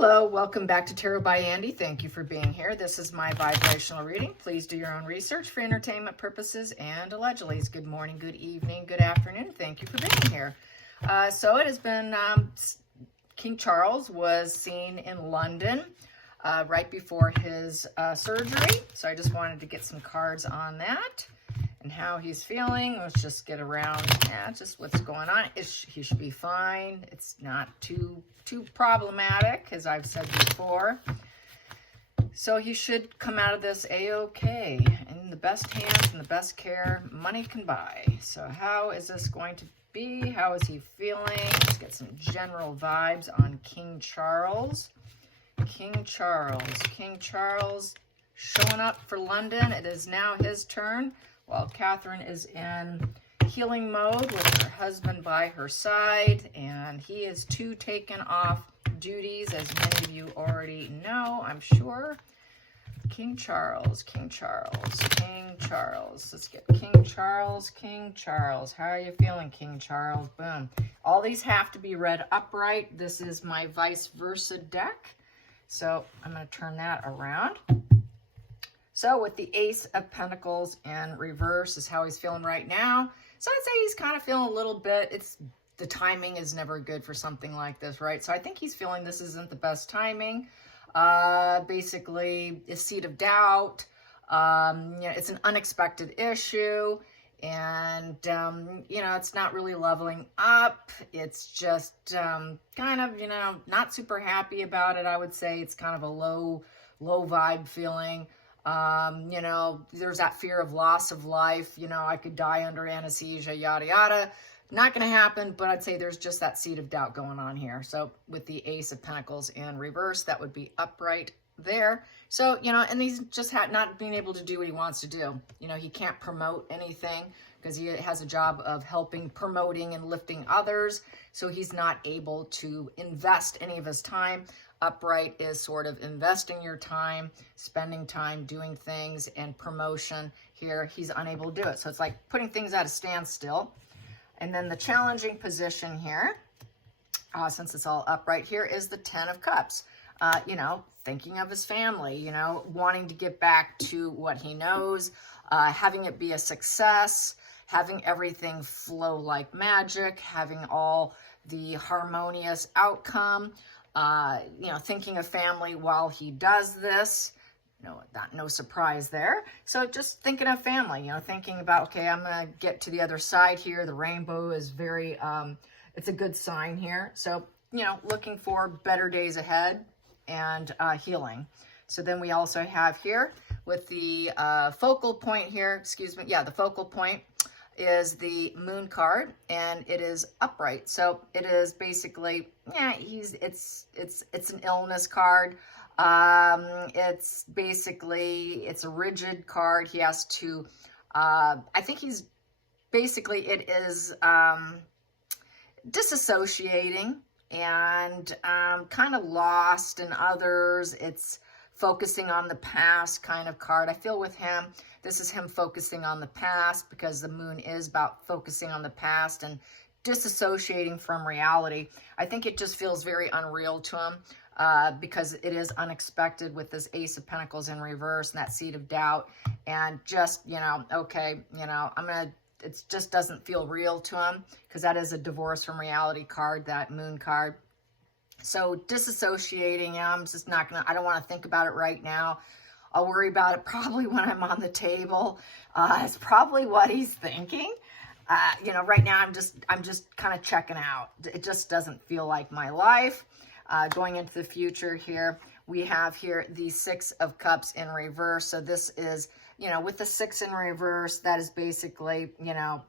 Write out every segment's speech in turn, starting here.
Hello, welcome back to Tarot by Andy. Thank you for being here. This is my vibrational reading. Please do your own research for entertainment purposes and allegedly. Good morning, good evening, good afternoon. Thank you for being here. So it has been, King Charles was seen in London right before his surgery. So I just wanted to get some cards on that and how he's feeling. Let's just get around, just what's going on. He should be fine. It's not too problematic, as I've said before. So he should come out of this a-okay, in the best hands and the best care money can buy. So how is this going to be? How is he feeling? Let's get some general vibes on King Charles. King Charles showing up for London. It is now his turn, while Catherine is in healing mode with her husband by her side, and he is too taken off duties, as many of you already know, I'm sure. King Charles. Let's get King Charles. How are you feeling, King Charles? Boom. All these have to be read upright. This is my vice versa deck. So I'm going to turn that around. So with the Ace of Pentacles in reverse is how he's feeling right now. So I'd say he's kind of feeling a little bit, the timing is never good for something like this, right? So I think he's feeling this isn't the best timing. Basically, a seed of doubt. It's an unexpected issue. And, it's not really leveling up. It's just kind of, not super happy about it, I would say. It's kind of a low vibe feeling. There's that fear of loss of life. I could die under anesthesia, yada, yada. Not going to happen, but I'd say there's just that seed of doubt going on here. So with the Ace of Pentacles in reverse, that would be upright there. So, and he's just not being able to do what he wants to do. He can't promote anything because he has a job of promoting and lifting others. So he's not able to invest any of his time. Upright is sort of investing your time, spending time doing things, and promotion. Here, he's unable to do it. So it's like putting things at a standstill. And then the challenging position here, since it's all upright here, is the Ten of Cups. Thinking of his family, wanting to get back to what he knows, having it be a success, having everything flow like magic, having all the harmonious outcome, thinking of family while he does this. No surprise there. So just thinking of family, thinking about, okay, I'm going to get to the other side here. The rainbow is very, it's a good sign here. So, looking for better days ahead and healing. So then we also have here with the focal point here, the focal point is the Moon card, and it is upright. So it is basically, it's an illness card. It's a rigid card. He has to, I think it is disassociating and kind of lost in others. It's focusing on the past kind of card. I feel with him, this is him focusing on the past because the Moon is about focusing on the past and disassociating from reality. I think it just feels very unreal to him. Because it is unexpected with this Ace of Pentacles in reverse and that seed of doubt, and just, it just doesn't feel real to him because that is a divorce from reality card, that Moon card. So disassociating, I'm just not I don't want to think about it right now. I'll worry about it probably when I'm on the table. It's probably what he's thinking. Right now I'm just kind of checking out. It just doesn't feel like my life. Going into the future here, we have here the Six of Cups in reverse. So this is, with the 6 in reverse, that is basically, not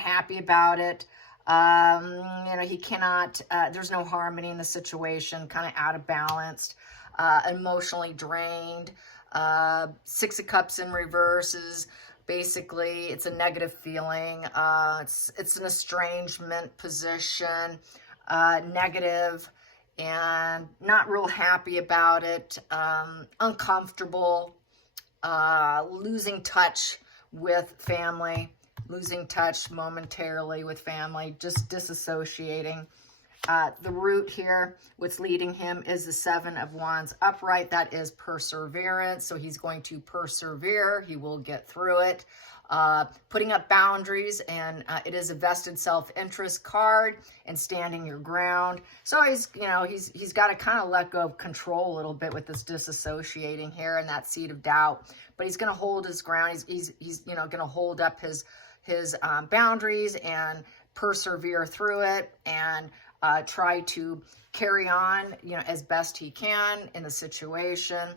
happy about it. He cannot, there's no harmony in the situation, kind of out of balance, emotionally drained. 6 of Cups in reverse is basically, it's a negative feeling. It's an estrangement position. Negative and not real happy about it, uncomfortable, losing touch with family, losing touch momentarily with family, just disassociating. The root here, what's leading him is the Seven of Wands upright. That is perseverance. So he's going to persevere. He will get through it. Putting up boundaries, and it is a vested self-interest card, and standing your ground. So he's got to kind of let go of control a little bit with this disassociating here and that seed of doubt. But he's going to hold his ground. He's going to hold up his boundaries and persevere through it, and try to carry on, as best he can in the situation.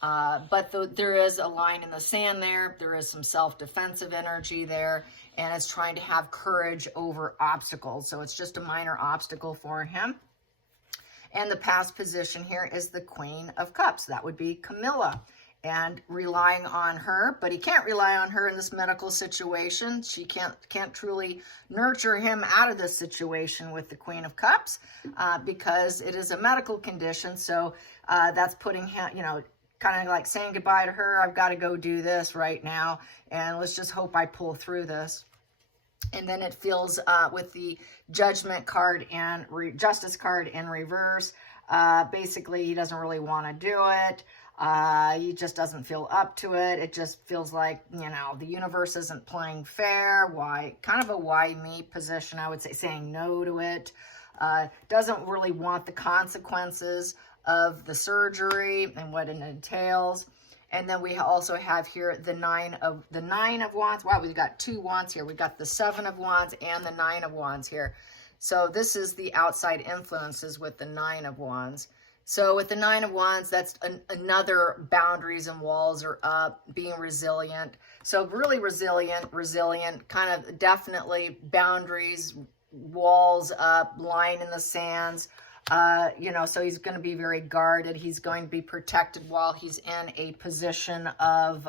But there is a line in the sand there. There is some self-defensive energy there, and it's trying to have courage over obstacles. So it's just a minor obstacle for him. And the past position here is the Queen of Cups. That would be Camilla, and relying on her, but he can't rely on her in this medical situation. She can't truly nurture him out of this situation with the Queen of Cups, because it is a medical condition. So that's putting him, kind of like saying goodbye to her. I've got to go do this right now, and let's just hope I pull through this. And then it feels with the Judgment card and Justice card in reverse. Basically, he doesn't really want to do it. He just doesn't feel up to it. It just feels like, the universe isn't playing fair. Kind of a why me position, I would say, saying no to it. Doesn't really want the consequences of the surgery and what it entails. And then we also have here the nine of Wands. Wow, we've got two wands here. We've got the Seven of Wands and the Nine of Wands here. So this is the outside influences with the Nine of Wands. So with the Nine of Wands, that's another boundaries and walls are up, being resilient. So really resilient, kind of definitely boundaries, walls up, line in the sands. So he's going to be very guarded. He's going to be protected while he's in a position of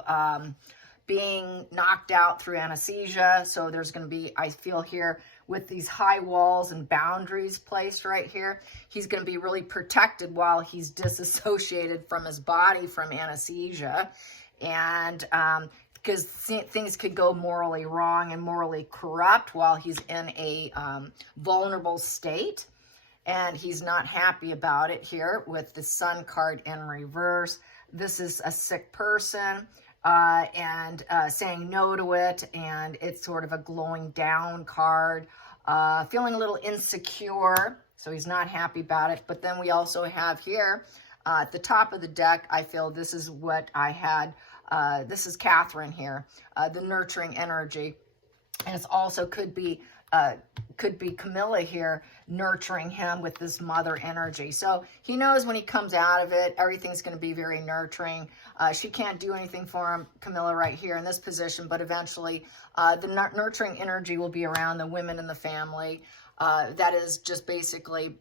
being knocked out through anesthesia. So there's going to be, I feel here, with these high walls and boundaries placed right here, he's going to be really protected while he's disassociated from his body from anesthesia. And because things could go morally wrong and morally corrupt while he's in a vulnerable state. And he's not happy about it here with the Sun card in reverse. This is a sick person. And saying no to it, and it's sort of a glowing down card, feeling a little insecure, so he's not happy about it. But then we also have here at the top of the deck, I feel this is what I had, this is Catherine here, the nurturing energy, and it's also could be Camilla here nurturing him with this mother energy. So he knows when he comes out of it, everything's going to be very nurturing. She can't do anything for him, Camilla, right here in this position, but eventually the nurturing energy will be around the women in the family. That is just basically,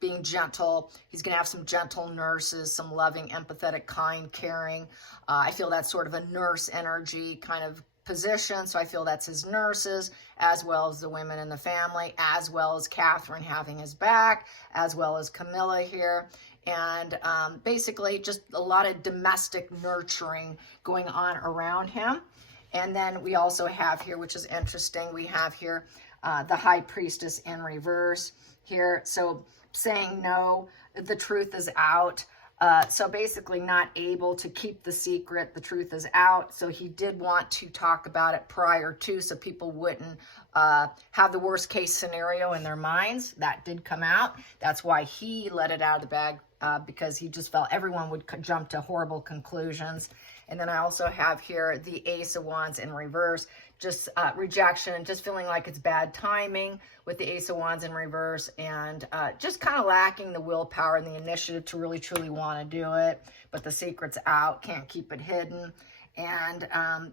being gentle. He's going to have some gentle nurses, some loving, empathetic, kind, caring. I feel that's sort of a nurse energy kind of position. So I feel that's his nurses, as well as the women in the family, as well as Catherine having his back, as well as Camilla here. And basically just a lot of domestic nurturing going on around him. And then we also have here, which is interesting, we have here the High Priestess in reverse here. So saying no, the truth is out. So basically not able to keep the secret. The truth is out. So he did want to talk about it prior to, so people wouldn't have the worst case scenario in their minds. That did come out. That's why he let it out of the bag, because he just felt everyone would jump to horrible conclusions. And then I also have here the Ace of Wands in reverse, just rejection and just feeling like it's bad timing with the Ace of Wands in reverse, and just kind of lacking the willpower and the initiative to really truly want to do it. But the secret's out, can't keep it hidden. And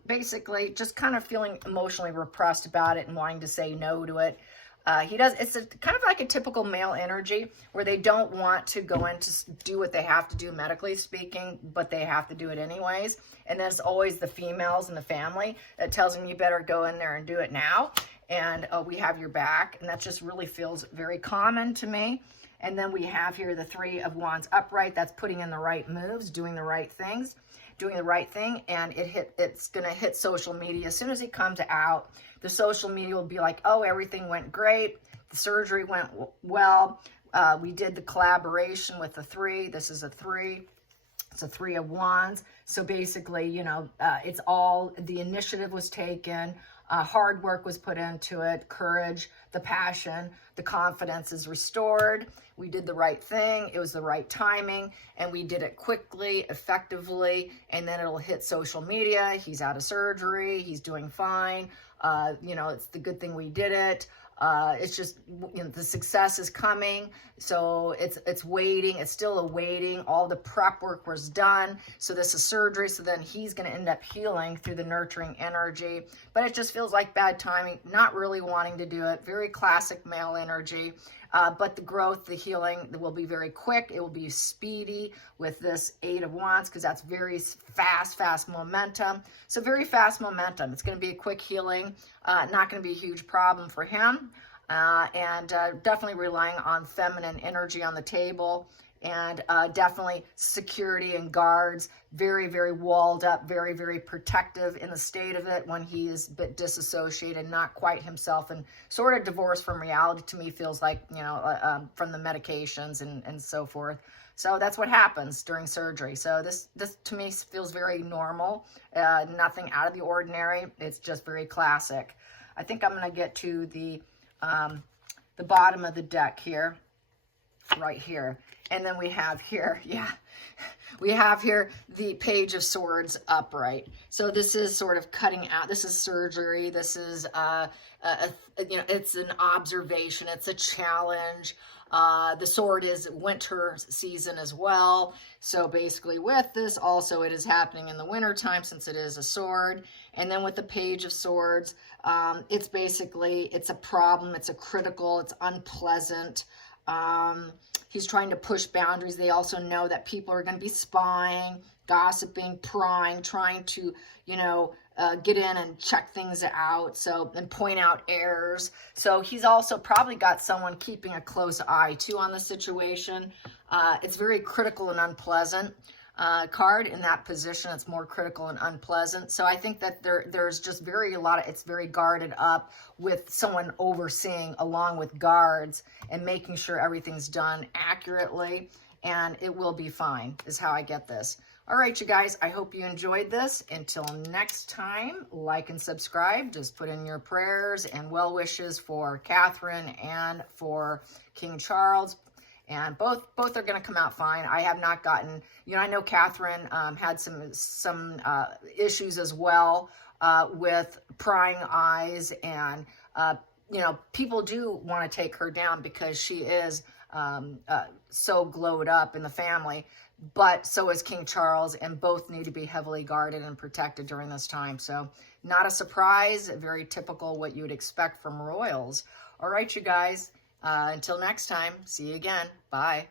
basically just kind of feeling emotionally repressed about it and wanting to say no to it. It's kind of like a typical male energy where they don't want to go in to do what they have to do medically speaking, but they have to do it anyways. And then it's always the females in the family that tells them you better go in there and do it now. And we have your back. And that just really feels very common to me. And then we have here the Three of Wands upright. That's putting in the right moves, doing the right things, doing the right thing. And it's going to hit social media. As soon as he comes out, the social media will be like, oh, everything went great. The surgery went well. We did the collaboration with the 3. This is a 3. It's a 3 of Wands. So basically, you know, it's all, the initiative was taken, hard work was put into it, courage, the passion, the confidence is restored. We did the right thing. It was the right timing, and we did it quickly, effectively, and then it'll hit social media. He's out of surgery. He's doing fine. You know, it's the good thing we did it. It's just, you know, the success is coming. So it's waiting. It's still awaiting. All the prep work was done. So this is surgery. So then he's going to end up healing through the nurturing energy. But it just feels like bad timing, not really wanting to do it. Very classic male energy. But the growth, the healing will be very quick. It will be speedy with this 8 of Wands, because that's very fast momentum. So very fast momentum. It's going to be a quick healing, not going to be a huge problem for him. And definitely relying on feminine energy on the table, and definitely security and guards, very walled up, very protective in the state of it when he is a bit disassociated, not quite himself, and sort of divorced from reality. To me feels like, you know, from the medications and so forth. So that's what happens during surgery. So this to me feels very normal, nothing out of the ordinary. It's just very classic. I think I'm going to get to the bottom of the deck here, right here. And then we have here, we have here the Page of Swords upright. So this is sort of cutting out. This is surgery. This is, you know, it's an observation. It's a challenge. The sword is winter season as well. So basically with this, also it is happening in the winter time, since it is a sword. And then with the Page of Swords, it's basically, it's a problem. It's a critical, it's unpleasant. He's trying to push boundaries. They also know that people are going to be spying, gossiping, prying, trying to, you know, get in and check things out. So, and point out errors. So he's also probably got someone keeping a close eye too on the situation. It's very critical and unpleasant. Card in that position, it's more critical and unpleasant. So I think that there's just it's very guarded up, with someone overseeing along with guards and making sure everything's done accurately, and it will be fine is how I get this. All right, you guys, I hope you enjoyed this. Until next time, like and subscribe. Just put in your prayers and well wishes for Catherine and for King Charles. And both are going to come out fine. I have not gotten, you know, I know Catherine had some issues as well with prying eyes, and you know, people do want to take her down because she is so glowed up in the family. But so is King Charles, and both need to be heavily guarded and protected during this time. So not a surprise, very typical what you would expect from royals. All right, you guys. Until next time, see you again. Bye.